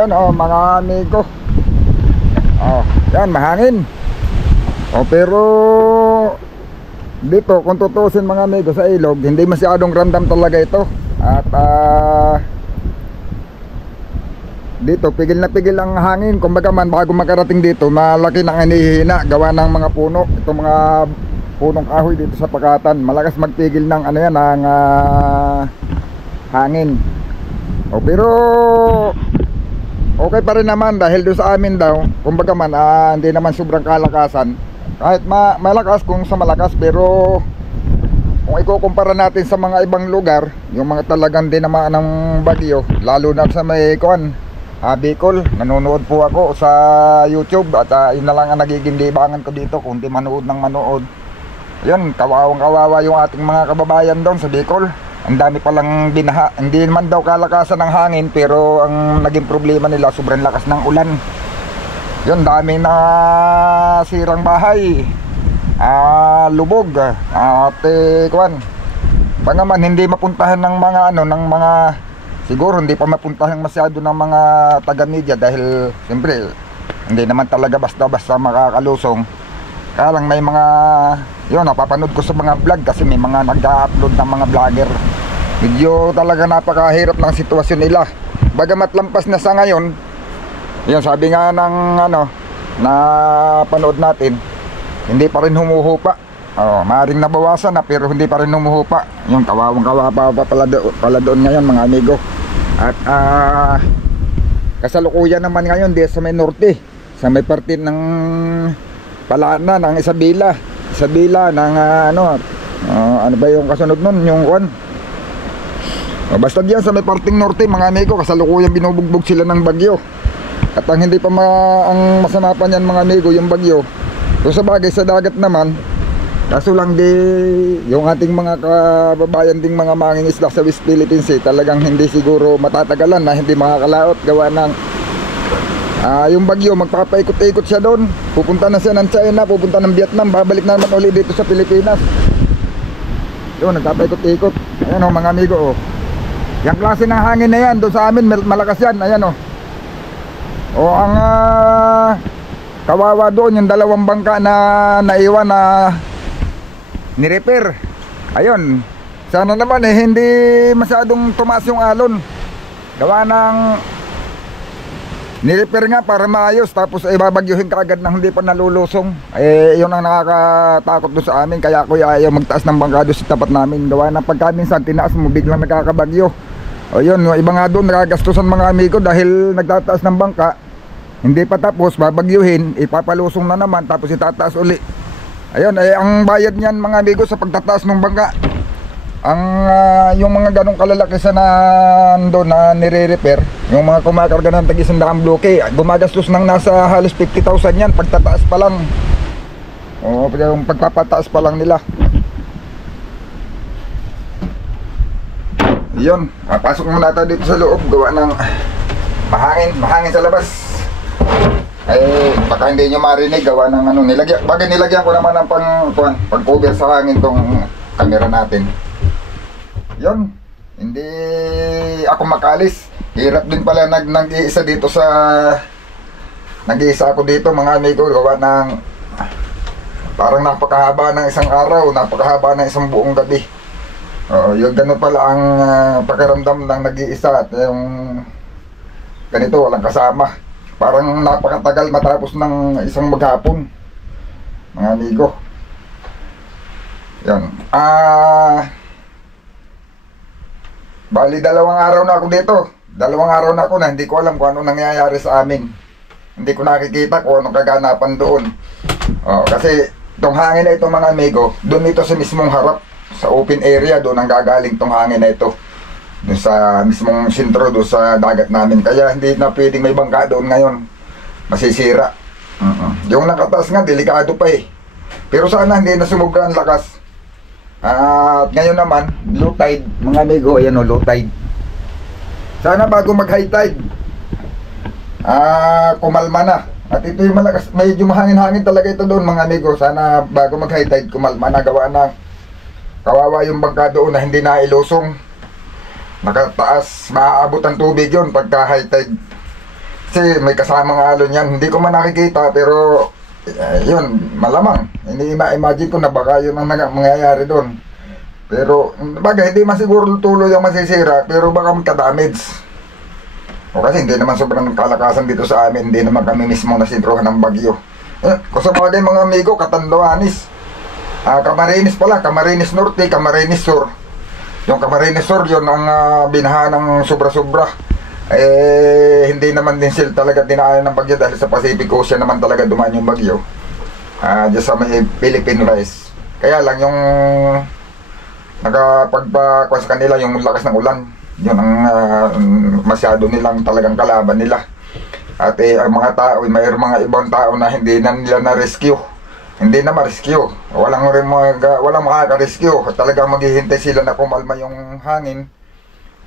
Yan mga amigo. Yan mahangin. Pero dito kung tutusin mga amigo sa ilog, hindi masyadong ramdam talaga ito. At dito pigil na pigil ang hangin. Kumbaga man bago makarating dito, malaki nang hinihina gawa ng mga puno. Itong mga punong kahoy dito sa Pakatan, malakas magpigil ng ano yan, ng hangin. Pero okay pa rin naman dahil doon sa amin daw, kumbaga man hindi naman sobrang kalakasan. Kahit malakas kung sa malakas, pero kung ikukumpara natin sa mga ibang lugar, yung mga talagang dinamaan ng bagyo, lalo na sa may Bicol, nanonood po ako sa YouTube at yun na lang ang nagiging libangan ko dito, kung di manood ng manood. Yun, kawawang kawawa yung ating mga kababayan doon sa Bicol. Ang dami palang binaha. Hindi naman daw kalakasan ng hangin, pero ang naging problema nila, sobrang lakas ng ulan. Yun, dami na sirang bahay, lubog, at baka man hindi mapuntahan ng mga ng mga, siguro hindi pa mapuntahan masyado ng mga taga-media dahil siyempre hindi naman talaga basta-basta makakalusong. Kaya lang may mga, yun, napapanood ko sa mga vlog kasi may mga nag-upload ng mga vlogger. Medyo talaga napakahirap ng sitwasyon nila. Bagamat lampas na sa ngayon, yun, sabi nga ng na panood natin, hindi pa rin humuhupa. Maaaring nabawasan na pero hindi pa rin humuhupa. Yung kawawang kawawa pa pala doon ngayon mga amigo. At kasalukuyan naman ngayon di sa may norte, sa may parte ng Palana, ng Isabela ng ano ba yung kasunod nun, yung basta diyan sa may parting norte mga amigo, kasalukuyan binubugbog sila ng bagyo. At ang hindi pa ang masama pa niyan mga amigo, yung bagyo. So sa bagay sa dagat naman, kaso lang yung ating mga kababayan ding mga mangingisda sa West Philippine Sea, talagang hindi siguro matatagalan na hindi makakalaot gawa ng yung bagyo. Magpapaikot-ikot siya doon, pupunta na siya ng China, pupunta ng Vietnam, babalik na naman ulit dito sa Pilipinas. Yun, nagpapaikot-ikot. Ayan mga amigo yung klase ng hangin na yan, doon sa amin malakas yan. Ayan ang kawawa doon, yung dalawang bangka na naiwan na ni-repair. Ayun, sana naman hindi masyadong tumaas yung alon. Gawa ng ni-repair nga para maayos, tapos babagyuhin kaagad nang hindi pa nalulusong. Yun ang nakakatakot doon sa amin. Kaya ako ayaw magtaas ng bangka doon sa tapat namin. Gawa ng pagka minsan tinaas mo, biglang nagkakabagyo. Yun, yung iba nga doon nakagastusan mga amigo dahil nagtataas ng bangka, hindi pa tapos, babagyuhin, ipapalusong na naman, tapos itataas uli. Ayun, ang bayad niyan mga amigo sa pagtataas ng bangka, yung mga ganong kalalaki sa doon na nire-repair, yung mga kumakarga ng tag-100 bloke, gumagastos ng nasa halos 50,000 yan pagtataas pa lang. Yung pagpapataas pa lang nila. Yun, pasok muna tayo dito sa loob, gawa ng mahangin sa labas. Baka hindi nyo marinig, gawa ng nilagyan ko naman ng pang-cover sa hangin tong camera natin. Yun, hindi ako makalis. Hirap din pala nag-iisa dito sa nag-iisa ako dito mga amigo, gawa ng parang napakahaba ng isang araw, napakahaba ng isang buong gabi. Yung gano'n pala ang pakiramdam ng nag-iisa at yung ganito walang kasama. Parang napakatagal matapos ng isang maghapon mga amigo. Yan. Bali 2 araw na ako dito. 2 araw na ako na hindi ko alam kung ano nangyayari sa amin. Hindi ko nakikita kung anong kaganapan doon. Kasi itong hangin na ito mga amigo, doon ito sa mismong harap, sa open area, doon ang gagaling itong hangin na ito. Doon sa mismong sentro, doon sa dagat namin. Kaya hindi na pwedeng may bangka doon ngayon. Masisira. Yung nakataas nga, delikado pa Pero sana hindi na sumubra ang lakas. At ngayon naman, low tide mga amigo. Ayan low tide. Sana bago mag high tide kumalma na. At ito yung malakas, medyo mahangin-hangin talaga ito doon mga amigo. Sana bago mag high tide kumalma na, gawa na kawawa yung bangka doon na hindi na ilusong. Nakataas, maaabot ang tubig yun pagka high tide. Kasi may kasamang alon yan. Hindi ko man nakikita pero yun, malamang. Hindi ma-imagine ko na baka yun ang mangyayari doon. Pero bagay, hindi man siguro tuloy ang masisira, pero baka magka-damage. O kasi hindi naman sobrang kalakasan dito sa amin. Hindi naman kami mismo nasibruhan ng bagyo. Kung sa bagay mga amigo, Catanduanes, Camarines pala, Camarines Norte, Camarines Sur. Yung Camarines Sur, yun ang binaha ng sobra-sobra. Hindi naman din sila talaga dinaanan ng bagyo dahil sa Pacific Ocean naman talaga dumaan yung bagyo. Diyan sa may Philippine Rise. Kaya lang yung nakapagpakwa sa kanila yung lakas ng ulan. Yun ang masyado nilang talagang kalaban nila. At ang mga tao, mayroong mga ibang tao na hindi na nila na-rescue. Hindi na ma-rescue. Walang makaka-rescue. Talagang maghihintay sila na kumalma yung hangin.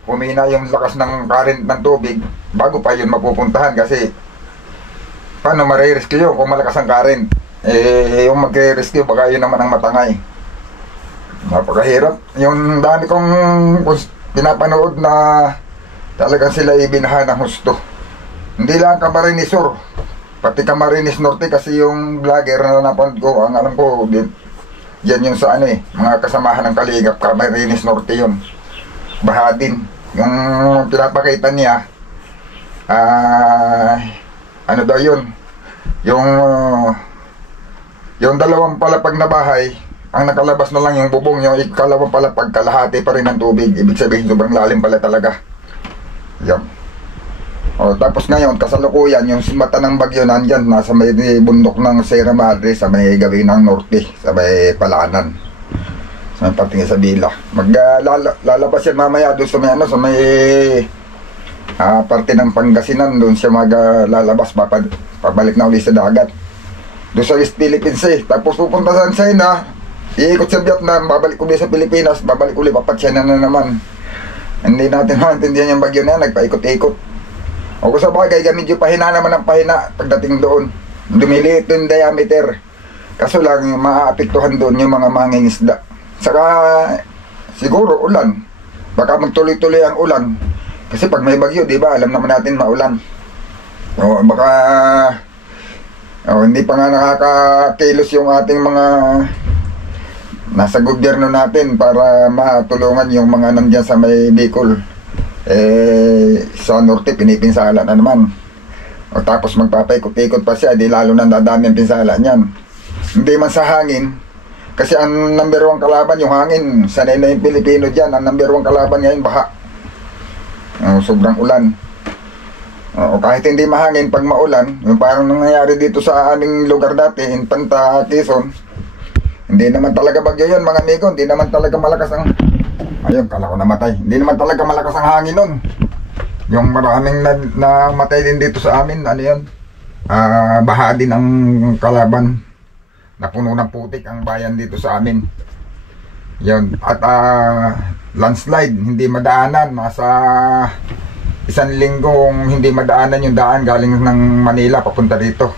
Humina yung lakas ng current ng tubig bago pa yun mapupuntahan. Kasi paano ma-rescue yun kung malakas ang current? Yung mag-rescue baka yun naman ang matangay. Napakahirap. Yung dami kong pinapanood na talagang sila ibinahan ng husto. Hindi lang Camarines Sur, pati Camarines Norte, kasi yung vlogger na napanood ko, ang alam ko yan yung sa mga kasamahan ng Kaligap, Camarines Norte yun. Baha din. Yung pinapakita niya, ano daw yun, yung dalawang palapag na bahay, ang nakalabas na lang yung bubong, yung ikalawang palapag, kalahati pa rin ng tubig. Ibig sabihin sobrang lalim pala talaga. Yan. Tapos ngayon, kasalukuyan, yung mata ng bagyo nandyan, nasa may bundok ng Sierra Madre, sa may gawin ng norte, sa may Palanan, sa may patingin sa Bila. Lalabas yan mamaya doon sa may parte ng Pangasinan, doon siya lalabas, pabalik na ulit sa dagat. Doon sa East Philippines Tapos pupunta sa China, iikot sa Vietnam, babalik ulit sa Pilipinas, babalik ulit, papatsyanan na naman. Hindi natin maintindihan yung bagyo na yan, nagpaikot-ikot. O kung sa bagay, medyo pahina naman ang pahina pagdating doon. Lumiliit yung diameter. Kaso lang, maaapektuhan doon yung mga mangingisda. Saka, siguro, ulan. Baka magtuloy-tuloy ang ulan. Kasi pag may bagyo, di ba, alam naman natin maulan. O baka, hindi pa nga nakakakilos yung ating mga nasa gobyerno natin para matulungan yung mga nandyan sa may Bicol. Sa norte pinipinsala na naman. Tapos magpapaikot-ikot pa siya, di lalo na dadami ang pinsala niyan. Hindi man sa hangin, kasi ang number 1 kalaban yung hangin. Sanay na yung Pilipino dyan, ang number 1 kalaban ngayon baha. Sobrang ulan. Kahit hindi mahangin, pag maulan, yung parang nangyayari dito sa aming lugar dati, Infanta, Quezon, hindi naman talaga bagyo yun mga amigo. Hindi naman talaga malakas ang ayun, kala ko namatay. Hindi naman talaga malakas ang hangin nun. Yung maraming namatay din dito sa amin, ano yun, baha din ang kalaban. Napuno ng putik ang bayan dito sa amin. Yun. At landslide, hindi madaanan. Nasa 1 linggong hindi madaanan yung daan galing ng Manila papunta dito.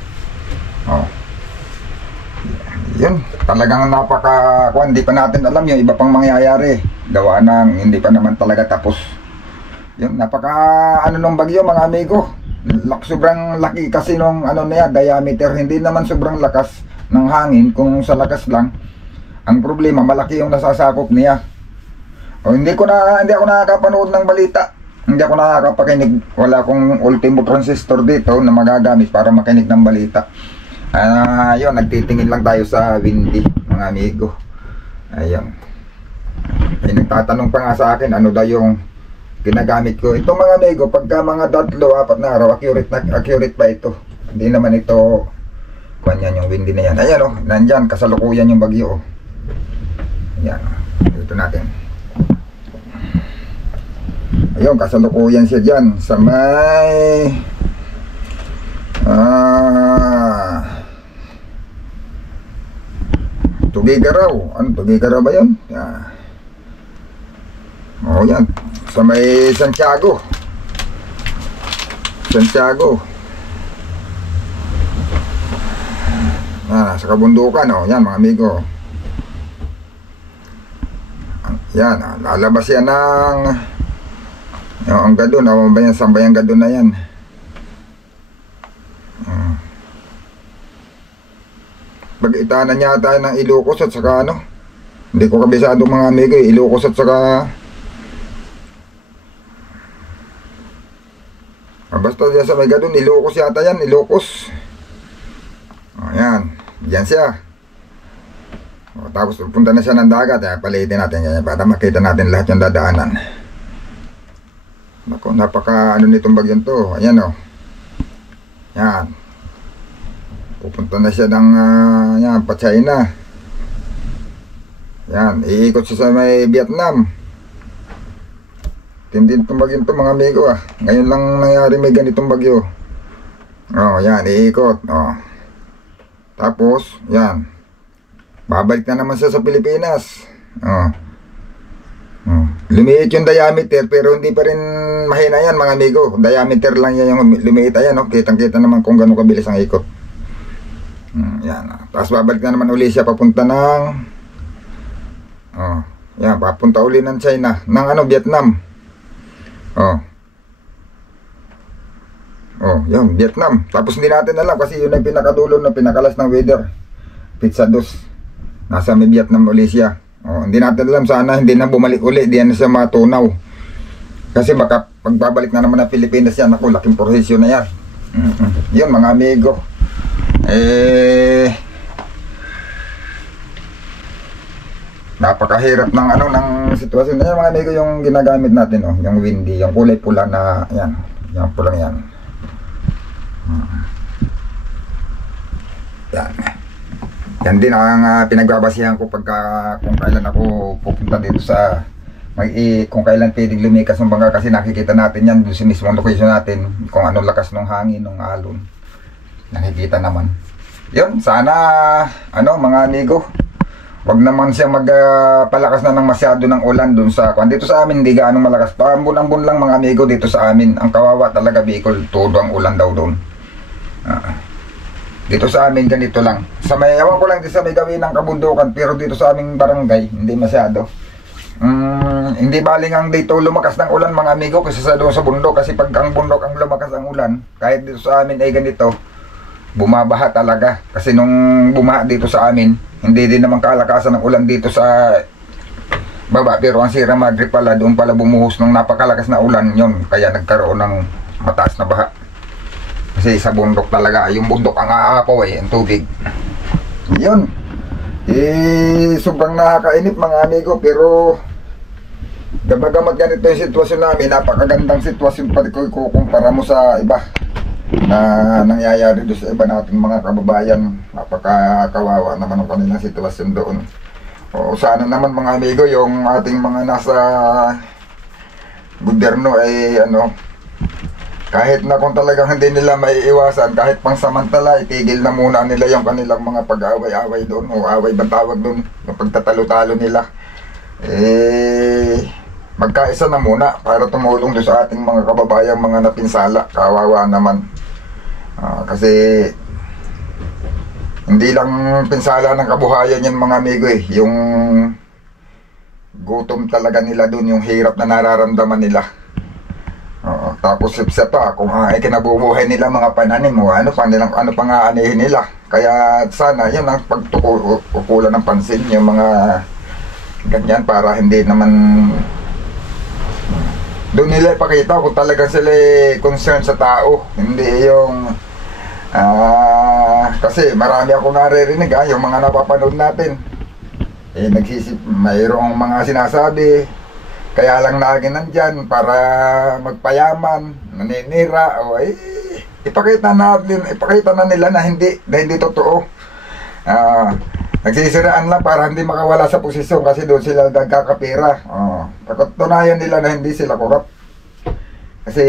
Yun, talagang hindi pa natin alam yung iba pang mangyayari. Gawa ng hindi pa naman talaga tapos. Yun, nung bagyo mga amigo. Sobrang laki kasi nung diameter. Hindi naman sobrang lakas ng hangin, kung sa lakas lang. Ang problema, malaki yung nasasakop niya. Hindi ako nakakapanood ng balita. Hindi ako nakakapakinig. Wala akong ultimo transistor dito na magagamit para makinig ng balita. Yun, nagtitingin lang tayo sa windy mga amigo. Ayun. Nagtatanong pa nga sa akin ano daw yung ginagamit ko. Ito mga amigo, pagka mga 3-4 na araw, accurate ba ito? Hindi naman ito yan yung windy na yan. Ayan nandyan, kasalukuyan yung bagyo. Ayan, dito natin. Ayun, kasalukuyan siya dyan sa may Tugigaraw. Ano, Tugigaraw ba yun? Yan. Sa may Santiago. Sa kabundukan. Yan mga amigo. Yan. Lalabas yan ng ang Gadon. Sambayang Gadon na yan. pinagdaanan niya tayo ng Ilocos at saka ano, hindi ko kabisado mga amigo, Ilocos at saka basta diyan sa may gadon, Ilocos yata yan, Ilocos. Ayan, diyan siya. Tapos punta na siya ng dagat, palitin natin ganyan para makita natin lahat yung dadaanan. Naku, napaka ano nitong bagyan to. Ayan o. Yan. Pupunta na siya ng yan, pa China. Yan, iikot siya sa may Vietnam. Tindi itong bagyo to mga amigo Ngayon lang nangyari may ganitong bagyo. Yan, iikot. Tapos, yan. Babalik na naman siya sa Pilipinas. Lumiit yung diameter pero hindi pa rin mahina yan mga amigo. Diameter lang yan yung lumiit. Ayan, kitang-kita naman kung gano'ng kabilis ang ikot. Yan. Tapos babalik na naman uli siya papunta ng yan, papunta uli ng China. Ng Vietnam. Yan, Vietnam. Tapos hindi natin alam kasi yun ang pinakadulo na pinakalas ng weather. Pizza 2. Nasa may Vietnam uli siya. Hindi natin alam, sana hindi na bumalik uli, di na siya matunaw. Kasi baka pagbabalik na naman ng Pilipinas yan, ako, laking prosesyon na yan. Yun mga amigo. Napakahirap ng ng sitwasyon na yan mga amigo, yung ginagamit natin, yung windy, yung kulay pula na yan, yung pulang yan. Yan din ang pinagbabasihan ko pagka kung kailan ako pupunta dito sa kung kailan pwedeng lumikas ng bangka, kasi nakikita natin yan doon sa mismong location natin kung anong lakas ng hangin, ng alon, nakikita naman. Yun, sana mga amigo, wag naman siya magpalakas na ng masyado ng ulan doon sa dito sa amin, hindi gaano malakas, paambon-ambon lang mga amigo dito sa amin. Ang kawawa talaga Bicol, todo ang ulan daw doon. Dito sa amin ganito lang. Sa may ewan ko lang din sa may gawin ng kabundukan, pero dito sa aming barangay hindi masyado. Hindi baling ang dito lumakas ng ulan mga amigo kasi sa doon sa bundok, kasi pag ang bundok ang lumakas ang ulan, kahit dito sa amin ay ganito, bumabaha talaga. Kasi nung bumaha dito sa amin, hindi din naman kalakasan ng ulan dito sa baba, pero ang Sierra Madre pala, doon pala bumuhos ng napakalakas na ulan, yon kaya nagkaroon ng mataas na baha. Kasi sa bundok talaga, yung bundok ang aakaw ang tubig. Yun. Sobrang nakakainip mga amigo, pero gamag-gamag ganito yung sitwasyon namin. Napakagandang sitwasyon pati ko kukumpara mo sa iba na nangyayari doon sa iba nating mga kababayan. Napakakawawa naman ang kanilang sitwasyon doon. Sana naman mga amigo, yung ating mga nasa gobyerno ay kahit na kung talagang hindi nila maiiwasan, kahit pangsamantala, itigil na muna nila yung kanilang mga pag-away-away doon, o away ba tawag doon, yung pagtatalo-talo nila. Magkaisa na muna para tumulong doon sa ating mga kababayang mga napinsala. Kawawa naman. Kasi hindi lang pinsala ng kabuhayan yan mga amigo yung gutom talaga nila doon, yung hirap na nararamdaman nila. Tapos sipsa pa kung kinabubuhay nila mga pananim mo, ano pa nga anihin nila. Kaya sana yun ang pagtukulan ng pansin yung mga ganyan, para hindi naman doon nila ipakita kung talaga sila concerned sa tao, hindi yung kasi marami ako naririnig yung mga napapanood natin mayroong mga sinasabi kaya lang lagi nandyan para magpayaman, naninira, ipakita na nila na hindi totoo. Nagsisiraan lang para hindi makawala sa posisyon, kasi doon sila nagkakapira. Pagkatunayan nila na hindi sila korap. Kasi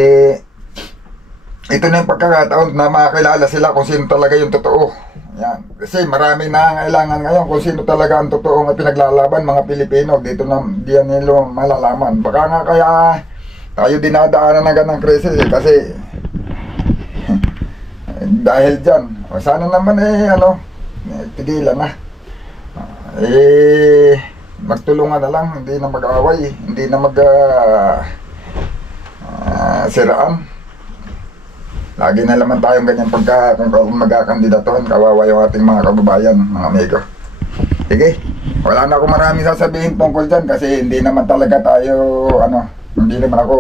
ito na yung pagkakataon na makakilala sila kung sino talaga yung totoo. Yan. Kasi marami na kailangan ngayon kung sino talaga ang totoong pinaglalaban mga Pilipino. Dito na diyan nila malalaman. Baka nga kaya tayo dinadaanan na ganang krisis kasi dahil dyan. Sana naman tigilan na. Magtulungan na lang, hindi na mag-away, hindi na siraan. Lagi na naman tayong ganyan pagka kung magkakandidatuhan, kawawa yung ating mga kababayan, mga amigo. Sige, wala na ako maraming sasabihin tungkol dyan kasi hindi naman talaga tayo, hindi naman ako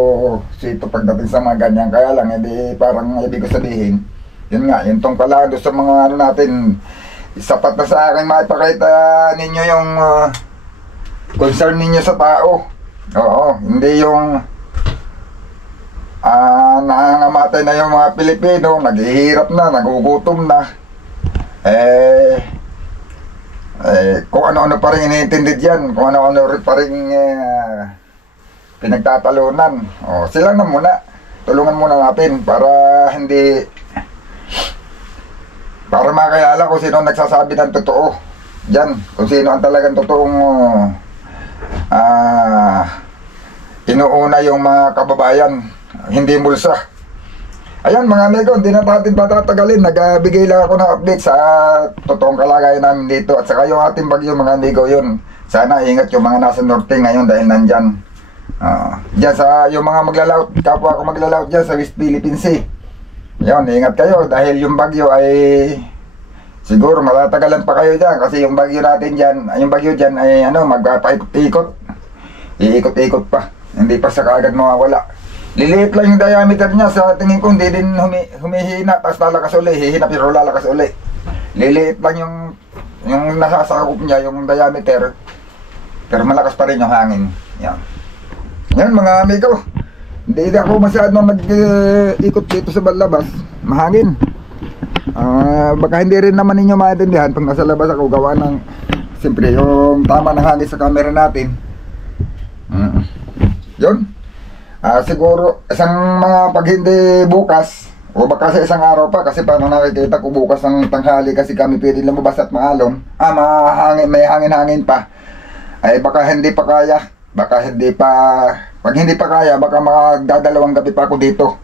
sito pagdating sa mga ganyan. Kaya lang, hindi parang ibig ko sabihin, yun nga, yung tungkol lang doon sa mga natin, sapat na sa akin maipakita ninyo yung concern ninyo sa tao. Oo, hindi yung nangangamatay na yung mga Pilipino, naghihirap na, nagugutom na. Kung ano-ano pa rin iniintindi dyan, kung ano-ano pa rin pinagtatalunan. Sila na muna, tulungan muna natin para makayala kung sino nagsasabi ng totoo dyan, kung sino ang talagang totoong inuuna yung mga kababayan, hindi bulsa. Ayan mga amigo, hindi na natin patatagalin. Nagbigay lang ako ng update sa totoong kalagayan namin dito. At saka yung ating bagyo mga amigo, yun, sana ingat yung mga nasa norte ngayon dahil nandyan. Dyan sa yung mga maglalaut, kapwa ako maglalaut dyan sa West Philippine Sea. Yun, ingat kayo dahil yung bagyo ay siguro matatagalan pa kayo dyan kasi yung bagyo natin dyan, yung bagyo dyan ay magpapaikot-ikot. Iikot-ikot pa, hindi pa sa kaagad mawawala. Liliit lang yung diameter niya, sa tingin ko hindi din humihina, tapos lalakas uli, hihina pero lalakas uli. Liliit lang yung nasasakop niya, yung diameter, pero malakas pa rin yung hangin. Yan mga amigo, hindi ako masyadong nag-ikot dito sa labas, mahangin. Baka hindi rin naman ninyo maintindihan pag nasa labas ako, gawa ng siyempre yung tama ng hangin sa camera natin. Yun. Siguro isang mga pag hindi bukas o baka sa isang araw pa kasi parang nakikita ko bukas ng tanghali kasi kami pwede lumabas at maalon. May hangin-hangin pa. Ay baka hindi pa kaya. Pag hindi pa kaya baka magdadalawang gabi pa ako dito.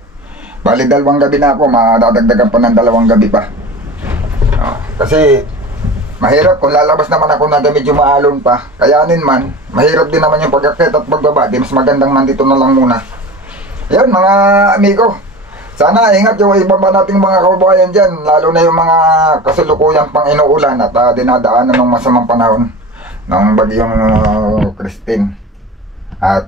Bali 2 gabi na ako, madadagdagan pa ng 2 gabi pa. Kasi mahirap kung lalabas naman ako na medyo maalon pa. Kayanin man, mahirap din naman yung pag-akit at pagbaba. Di mas magandang nandito na lang muna. Yan mga amigo, sana ingat yung iba pa nating mga kababayan dyan, lalo na yung mga kasulukuyang pang inuulan at dinadaanan ng masamang panahon ng bagyong Christine. At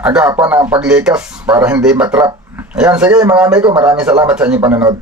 agapan ang paglikas para hindi matrap. Ayan, sige mga amigo, maraming salamat sa inyong panonood.